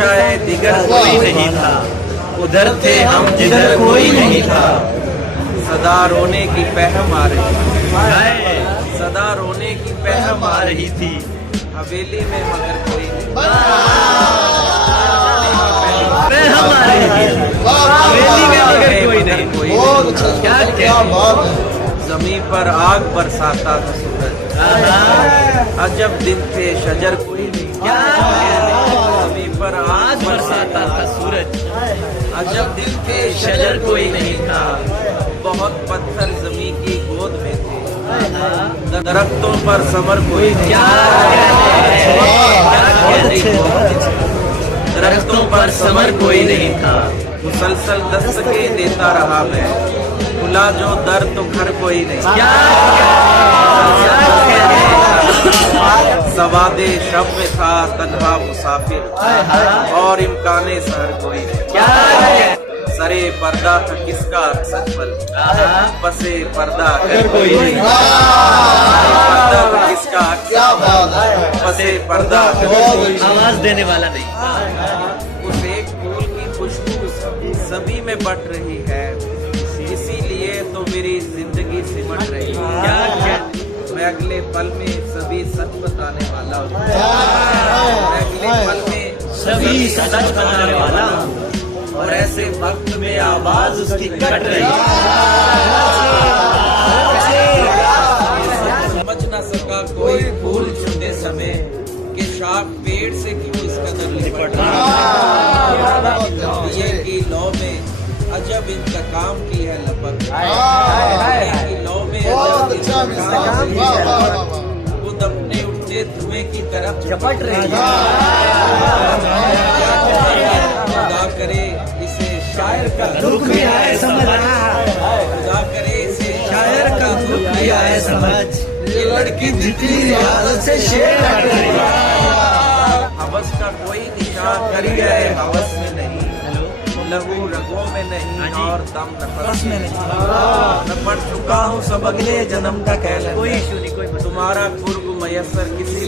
तमाशाए दिगर कोई नहीं था, उधर थे हम जिधर कोई नहीं था। सदा रोने की पहम आ रही थी, सदा रोने की पहम आ रही थी, हवेली में मगर कोई नहीं। पहम आ रही थी, हवेली में मगर कोई नहीं। क्या बात है। जमीन पर आग बरसाता था सूरज, अजब दिन थे शजर कोई नहीं। जमीन पर आग बरसाता था सूरज, अजब दिन थे शजर कोई नहीं था। बहुत पत्थर जमीन की गोद में थे, दरख्तों पर समर कोई नहीं। दरख्तों पर समर कोई नहीं था। मुसलसल दस्तके देता रहा मैं, खुला जो दर तो घर कोई नहीं। सवादे शब में था तन्हा मुसाफिर, और इम्काने सहर कोई नहीं। सरे पर्दा था किसका सच बल, बसे पर्दा कर कोई नहीं। पर्दा था किसका बसे पर्दा आवाज देने वाला नहीं। उस एक फूल की खुशबू सभी में बट रही है, इसीलिए तो मेरी जिंदगी सिमट रही है। मैं अगले पल में सभी सच बताने वाला हूँ, मैं अगले पल में सभी सच बताने वाला हूँ, और ऐसे वक्त में आवाज उसकी कट रही है। समझ न सका कोई फूल चुनते समय कि शाख पेड़ से क्यों इस कदर लिपट रहा है। ये की लौ में अजब इंतकाम की है लपक, की लौ में खुद अपने उठते धुएं की तरफ झपट रही है। खुदा करे इसे शायर का दुख भी आए समझ, खुदा करे इसे शायर का दुख भी आए समझ। ये लड़की जितनी आदत से शेर हट रही है। हवस का कोई निशान कर गए हवस में नहीं, लहू रगों में नहीं, और दम नफस में नहीं। मैं पढ़ चुका हूँ सब अगले जन्म का कहना, कोई इशू नहीं, कोई तुम्हारा कुर्ब मयसर किसी